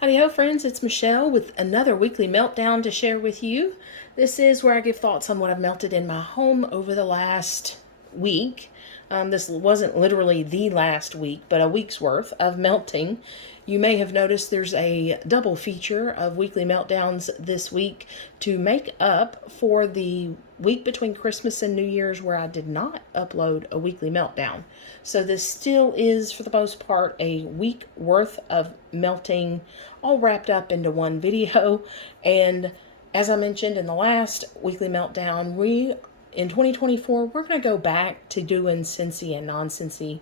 Hidey-Ho Friends, it's Michelle with another weekly meltdown to share with you. This is where I give thoughts on what I've melted in my home over the last week. This wasn't literally the last week, but a week's worth of melting. You may have noticed there's a double feature of weekly meltdowns this week to make up for the week between Christmas and New Year's where I did not upload a weekly meltdown. So this still is, for the most part, a week worth of melting all wrapped up into one video. And as I mentioned in the last weekly meltdown, in 2024, we're going to go back to doing Scentsy and non-Scentsy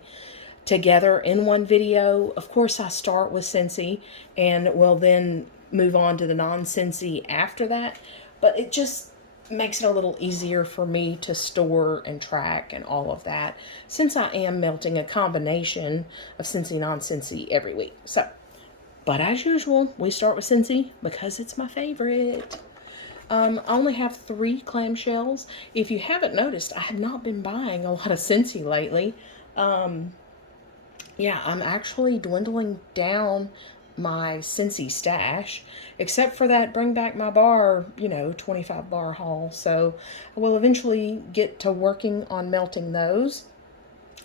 together in one video. Of course, I start with Scentsy and will then move on to the non-Scentsy after that. But it just makes it a little easier for me to store and track and all of that, since I am melting a combination of Scentsy, non-Scentsy every week. So, but as usual, we start with Scentsy because it's my favorite. I only have 3 clamshells. If you haven't noticed, I have not been buying a lot of Scentsy lately. Yeah, I'm actually dwindling down my Scentsy stash, except for that bring back my bar, 25 bar haul. So I will eventually get to working on melting those.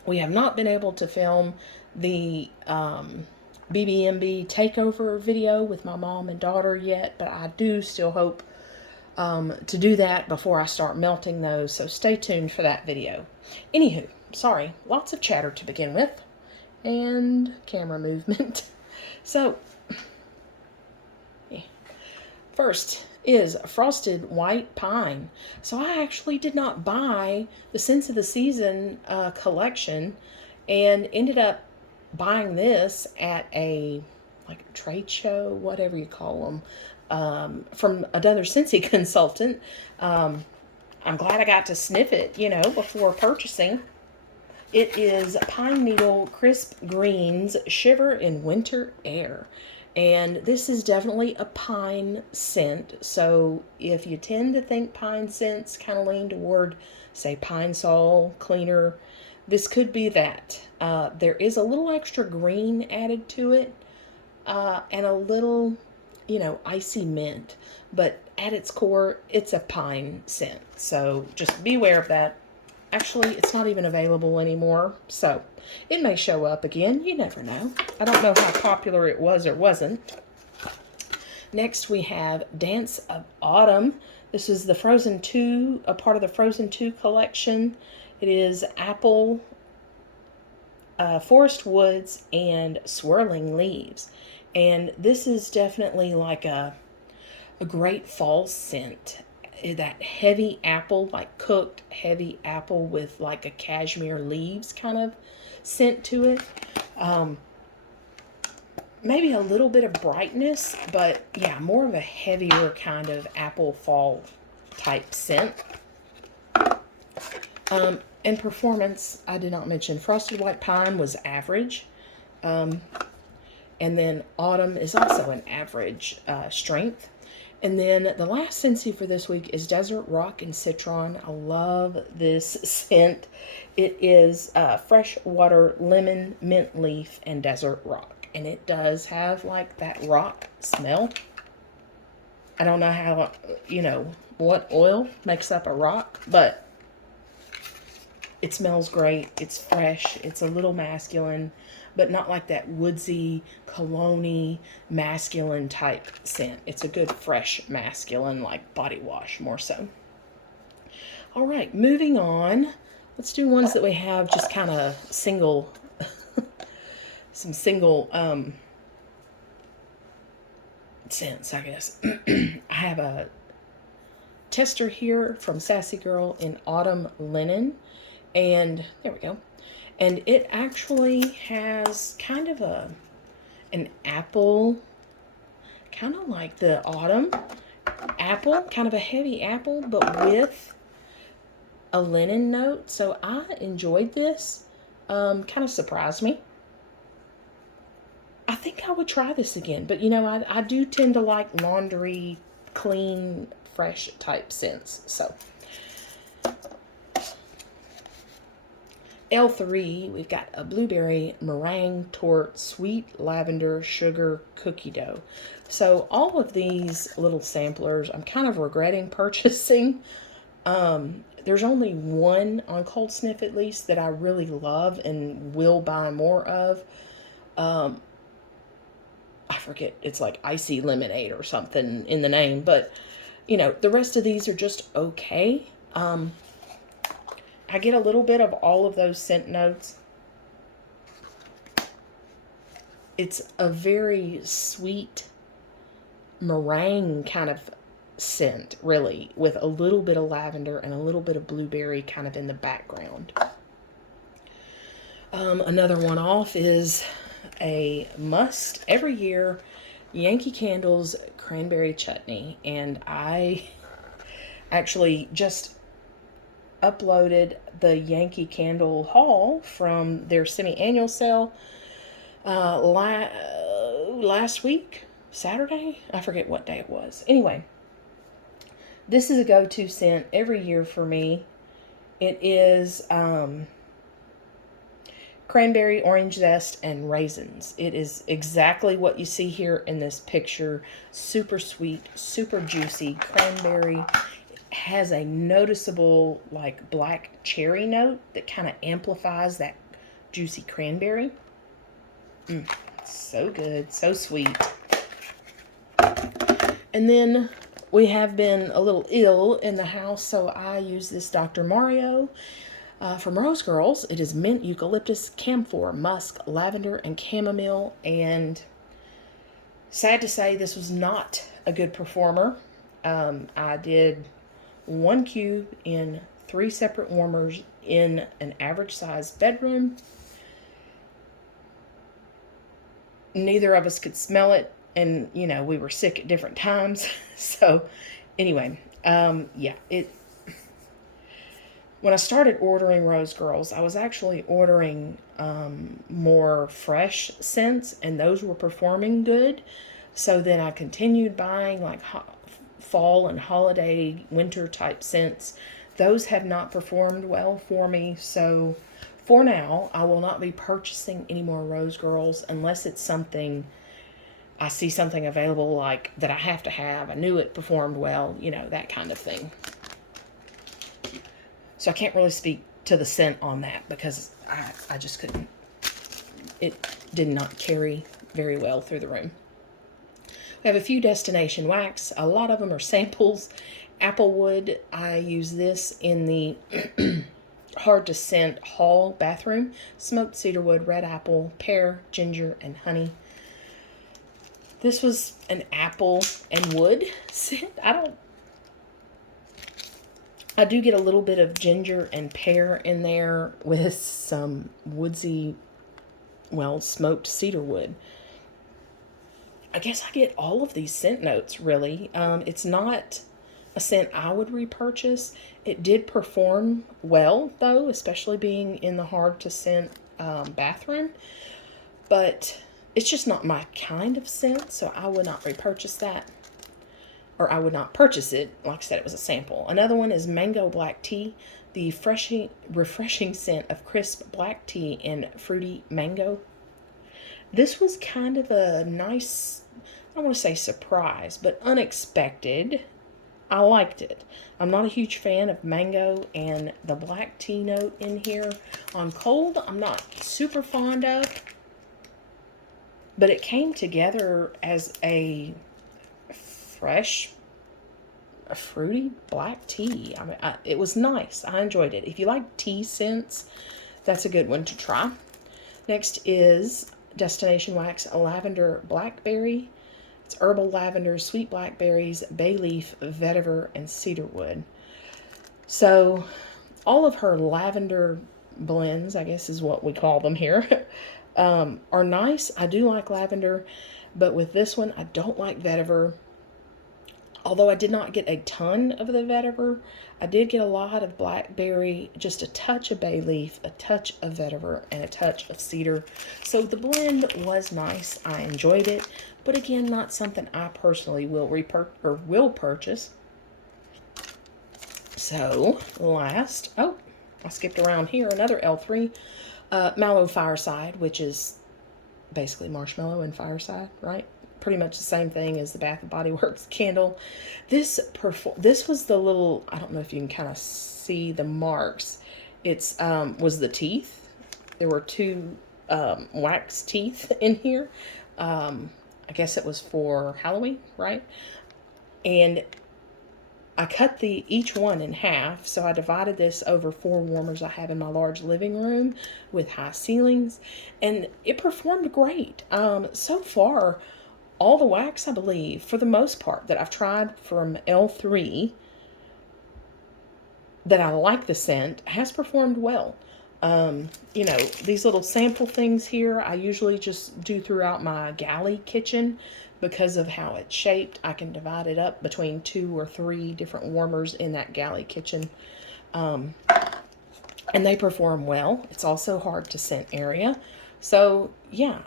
We have not been able to film the BBMB takeover video with my mom and daughter yet, but I do still hope to do that before I start melting those. So stay tuned for that video. Anywho, sorry, lots of chatter to begin with and camera movement. So, yeah. First is Frosted White Pine. So I actually did not buy the Scents of the Season collection and ended up buying this at a trade show, whatever you call them, from another Scentsy consultant. I'm glad I got to sniff it, before purchasing. It is Pine Needle Crisp Greens Shiver in Winter Air. And this is definitely a pine scent. So if you tend to think pine scents kind of lean toward, say, Pine Sol, cleaner, this could be that. There is a little extra green added to it, and a little, icy mint. But at its core, it's a pine scent. So just beware of that. Actually, it's not even available anymore, so it may show up again. You never know. I don't know how popular it was or wasn't. Next, we have Dance of Autumn. This is the Frozen 2, a part of the Frozen 2 collection. It is apple, forest woods, and swirling leaves. And this is definitely like a great fall scent. That heavy apple, like cooked heavy apple with like a cashmere leaves kind of scent to it. Maybe a little bit of brightness, but yeah, more of a heavier kind of apple fall type scent. And performance, I did not mention. Frosted White Pine was average. And then Autumn is also an average strength. And then the last Scentsy for this week is Desert Rock and Citron. I love this scent. It is freshwater lemon, mint leaf, and desert rock. And it does have like that rock smell. I don't know how, what oil makes up a rock, but it smells great. It's fresh. It's a little masculine, but not like that woodsy, cologne-y, masculine type scent. It's a good, fresh, masculine, like body wash, more so. All right, moving on. Let's do ones that we have just kind of single, some single scents, I guess. I have a tester here from Sassy Girl in Autumn Linen. And there we go. And it actually has kind of an apple, kind of like the autumn apple, kind of a heavy apple, but with a linen note. So I enjoyed this. Kind of surprised me. I think I would try this again, but I do tend to like laundry, clean, fresh type scents. So L3, we've got a blueberry meringue tort, sweet lavender sugar cookie dough. So all of these little samplers, I'm kind of regretting purchasing. There's only one on Cold Sniff, at least, that I really love and will buy more of. I forget, it's like icy lemonade or something in the name, but you know, the rest of these are just okay. I get a little bit of all of those scent notes. It's a very sweet meringue kind of scent, really, with a little bit of lavender and a little bit of blueberry kind of in the background. Another one off is a must every year, Yankee Candle's cranberry chutney. And I actually just uploaded the Yankee Candle haul from their semi-annual sale last week, Saturday? I forget what day it was. Anyway, this is a go-to scent every year for me. It is cranberry, orange zest, and raisins. It is exactly what you see here in this picture. Super sweet, super juicy cranberry. Has a noticeable like black cherry note that kind of amplifies that juicy cranberry. So good, so sweet. And then we have been a little ill in the house, so I use this Dr. Mario from Rose Girls. It is mint, eucalyptus, camphor, musk, lavender, and chamomile. And sad to say, this was not a good performer. I did 1 cube in 3 separate warmers in an average size bedroom. Neither of us could smell it, and you know, we were sick at different times. So anyway, yeah, when I started ordering Rose Girls, I was actually ordering more fresh scents, and those were performing good. So then I continued buying like fall and holiday winter type scents. Those have not performed well for me. So for now, I will not be purchasing any more Rose Girls unless it's something, I see something available like that I have to have. I knew it performed well, you know, that kind of thing. So I can't really speak to the scent on that because I just couldn't. It did not carry very well through the room. We have a few destination wax. A lot of them are samples. Applewood, I use this in the hard to scent hall bathroom. Smoked cedarwood, red apple, pear, ginger, and honey. This was an apple and wood scent. I do get a little bit of ginger and pear in there with some woodsy, well, smoked cedarwood. I guess I get all of these scent notes, really. It's not a scent I would repurchase. It did perform well, though, especially being in the hard to scent bathroom. But it's just not my kind of scent, so I would not repurchase that. Or I would not purchase it. Like I said, it was a sample. Another one is Mango Black Tea. The refreshing scent of crisp black tea and fruity mango. This was kind of a nice, I don't want to say surprise, but unexpected. I liked it. I'm not a huge fan of mango, and the black tea note in here on cold, I'm not super fond of. But it came together as a fresh, fruity black tea. I mean, it was nice. I enjoyed it. If you like tea scents, that's a good one to try. Next is Destination Wax Lavender Blackberry. It's herbal lavender, sweet blackberries, bay leaf, vetiver, and cedarwood. So all of her lavender blends, I guess is what we call them here, are nice. I do like lavender, but with this one, I don't like vetiver. Although I did not get a ton of the vetiver, I did get a lot of blackberry, just a touch of bay leaf, a touch of vetiver, and a touch of cedar. So the blend was nice. I enjoyed it, but again, not something I personally will purchase. So last, I skipped around here. Another L3, Mallow Fireside, which is basically marshmallow and fireside, right? Pretty much the same thing as the Bath and Body Works candle. This was the little, I don't know if you can kind of see the marks. It's was the teeth. There were two wax teeth in here. I guess it was for Halloween, right? And I cut each one in half, so I divided this over 4 warmers I have in my large living room with high ceilings, and it performed great. So far, all the wax, I believe, for the most part, that I've tried from L3 that I like the scent has performed well. You know, these little sample things here, I usually just do throughout my galley kitchen because of how it's shaped. I can divide it up between 2 or 3 different warmers in that galley kitchen. And they perform well. It's also hard to scent area. So yeah,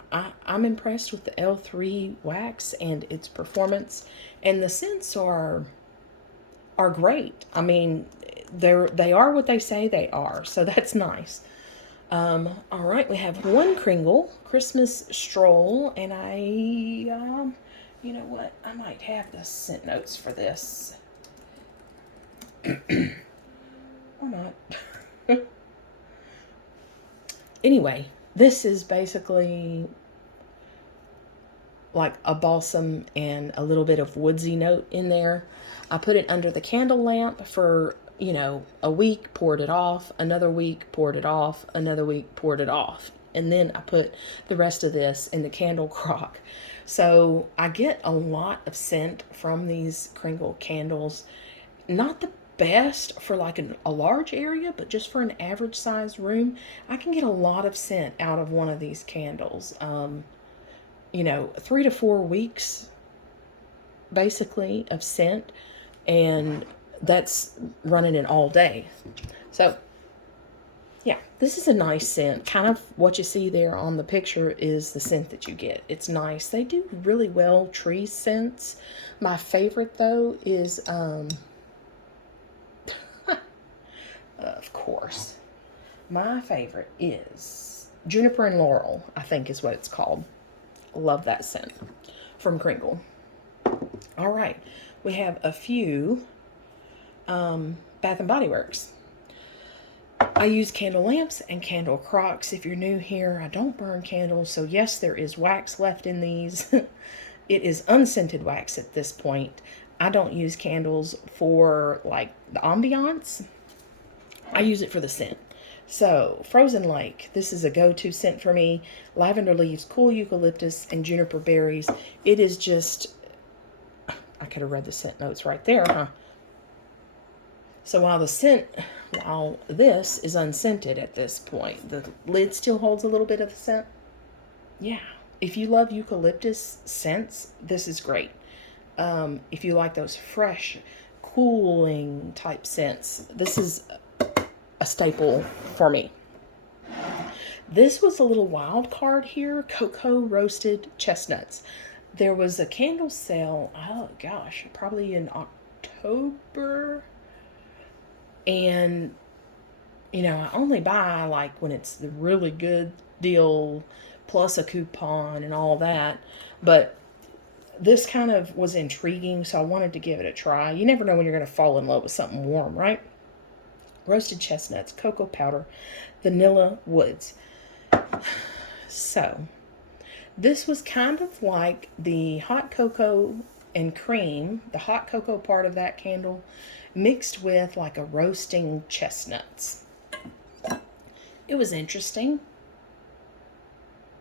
I'm impressed with the L3 wax and its performance. And the scents are great. I mean, they are what they say they are. So that's nice. All right, we have one Kringle Christmas Stroll, and you know what? I might have the scent notes for this. Or not. Anyway, this is basically like a balsam and a little bit of woodsy note in there. I put it under the candle lamp for, you know, a week, poured it off, another week, poured it off, another week, poured it off. And then I put the rest of this in the candle crock. So I get a lot of scent from these Kringle candles. Not the best for like a large area, but just for an average sized room, I can get a lot of scent out of one of these candles. You know, 3 to 4 weeks basically of scent, and that's running it all day. So yeah, this is a nice scent. Kind of what you see there on the picture is the scent that you get. It's nice. They do really well tree scents. My favorite though is of course, my favorite is Juniper and Laurel, I think is what it's called. Love that scent from Kringle. All right, we have a few Bath and Body Works. I use candle lamps and candle crocks. If you're new here, I don't burn candles, so yes, there is wax left in these. It is unscented wax at this point. I don't use candles for like the ambiance. I use it for the scent. So, Frozen Lake, this is a go-to scent for me. Lavender leaves, cool eucalyptus, and juniper berries. It is just, I could have read the scent notes right there, huh? So while this is unscented at this point, the lid still holds a little bit of the scent. Yeah, if you love eucalyptus scents, this is great. If you like those fresh, cooling type scents, this is a staple for me. This was a little wild card here, cocoa roasted chestnuts. There was a candle sale, oh gosh, probably in October. And, you know, I only buy like when it's the really good deal plus a coupon and all that. But this kind of was intriguing, so I wanted to give it a try. You never know when you're going to fall in love with something warm, right? Roasted chestnuts, cocoa powder, vanilla woods. So, this was kind of like the hot cocoa and cream, the hot cocoa part of that candle, mixed with like a roasting chestnuts. It was interesting.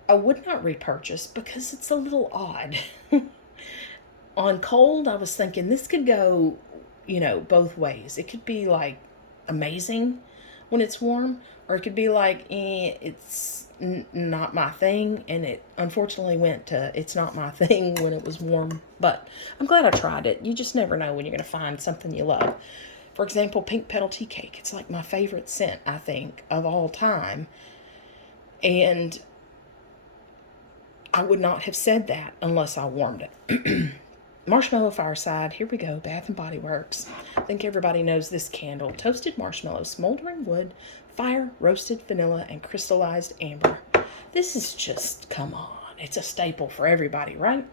I would not repurchase because it's a little odd. On cold, I was thinking this could go, you know, both ways. It could be like amazing when it's warm, or it could be like, it's not my thing, and it unfortunately went to it's not my thing when it was warm. But I'm glad I tried it. You just never know when you're going to find something you love. For example, pink petal tea cake. It's like my favorite scent, I think, of all time. And I would not have said that unless I warmed it. Marshmallow Fireside. Here we go. Bath and Body Works. I think everybody knows this candle. Toasted marshmallow, smoldering wood, fire, roasted vanilla, and crystallized amber. This is just, come on. It's a staple for everybody, right?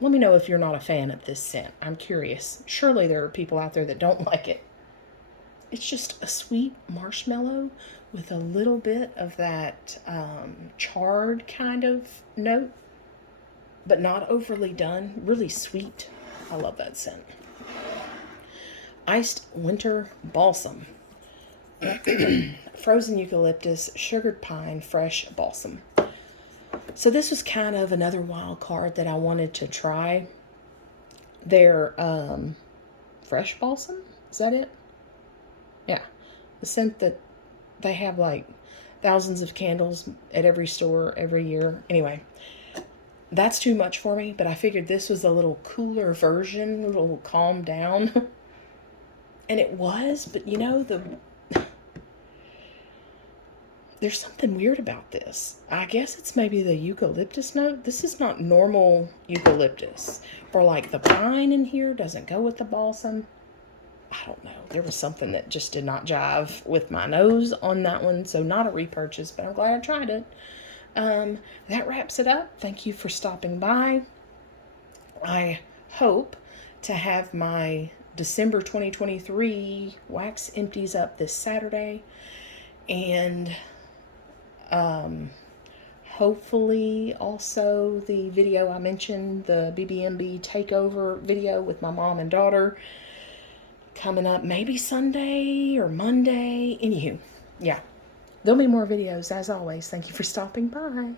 Let me know if you're not a fan of this scent. I'm curious. Surely there are people out there that don't like it. It's just a sweet marshmallow with a little bit of that charred kind of note, but not overly done. Really sweet. I love that scent. Iced Winter Balsam. Frozen eucalyptus, sugared pine, fresh balsam. So this was kind of another wild card that I wanted to try. Their fresh balsam? Is that it? Yeah. The scent that they have like thousands of candles at every store every year. Anyway, that's too much for me, but I figured this was a little cooler version, a little calmed down. And it was, but you know, there's something weird about this. I guess it's maybe the eucalyptus note. This is not normal eucalyptus. For like the pine in here doesn't go with the balsam. I don't know. There was something that just did not jive with my nose on that one. So not a repurchase, but I'm glad I tried it. That wraps it up. Thank you for stopping by. I hope to have my December 2023 wax empties up this Saturday. And hopefully also the video I mentioned, the BBMB takeover video with my mom and daughter, coming up maybe Sunday or Monday. Anywho, yeah, there'll be more videos as always. Thank you for stopping by.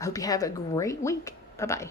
I hope you have a great week. Bye-bye.